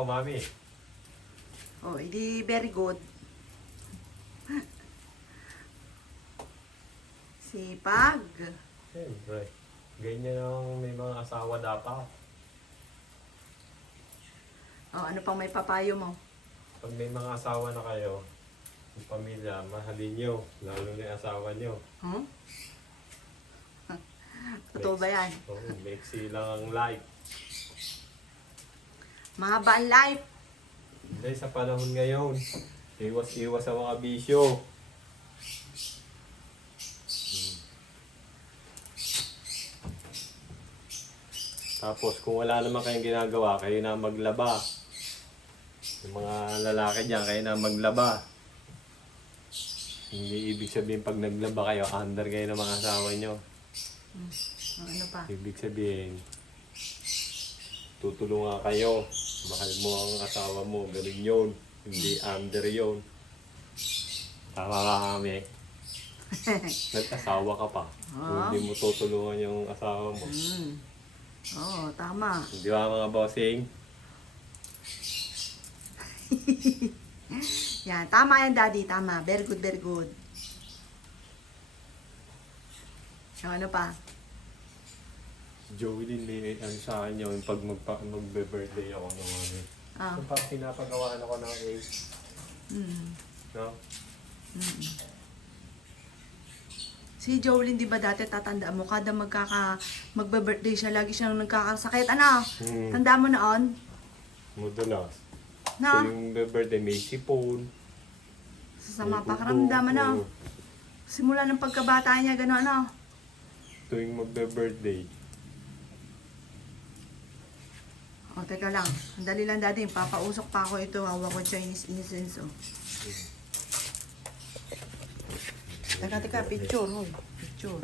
Oh, mami. Oh, hindi very good. Sipag. Siyempre. Ganyan ang may mga asawa dapat. Oh, ano pang may papayo mo? Pag may mga asawa na kayo, yung pamilya, mahalin nyo. Lalo na yung asawa nyo. Huh? Totoo ba yan? Oo, maiksi lang ang life. Mahaba ang life. Hindi, sa panahon ngayon, iwas-iwas sa mga bisyo. Tapos kung wala naman kayong ginagawa, kayo na maglaba. Yung mga lalaki dyan, kayo na maglaba. Hindi ibig sabihin pag naglaba kayo, under kayo ng mga asawa nyo. Ano pa? Ibig sabihin, tutulungan kayo. Mahal mo ang asawa mo, gawin yun. Hindi under yun. Tama ka kami. Nag-asawa ka pa. Kung hindi mo tutulungan yung asawa mo. Oo, tama. Di ba mga bossing? Yan, tama yan daddy, tama. Very good, very good. Ano pa? Si Joey din may ano sa akin yun pag magbe-birthday ako ng ano. Ah. So pag pinapagawaan ako ng cake, no? Si Jolene, di ba dati tatanda mo, kada magbe-birthday siya, lagi siyang nagkakasakit. Ano? Tanda mo noon? Madalas. Na? So yung birthday may sipon. Sasama may pa buto, karamdam, ano? oo. Simula ng pagkabata niya, gano'n, ano? Tuwing magbe-birthday. O, teka lang. Ang dali lang, daddy. Papausok pa ako ito. Hawak ko Chinese incense, oh. Teka, picture, oh. Picture.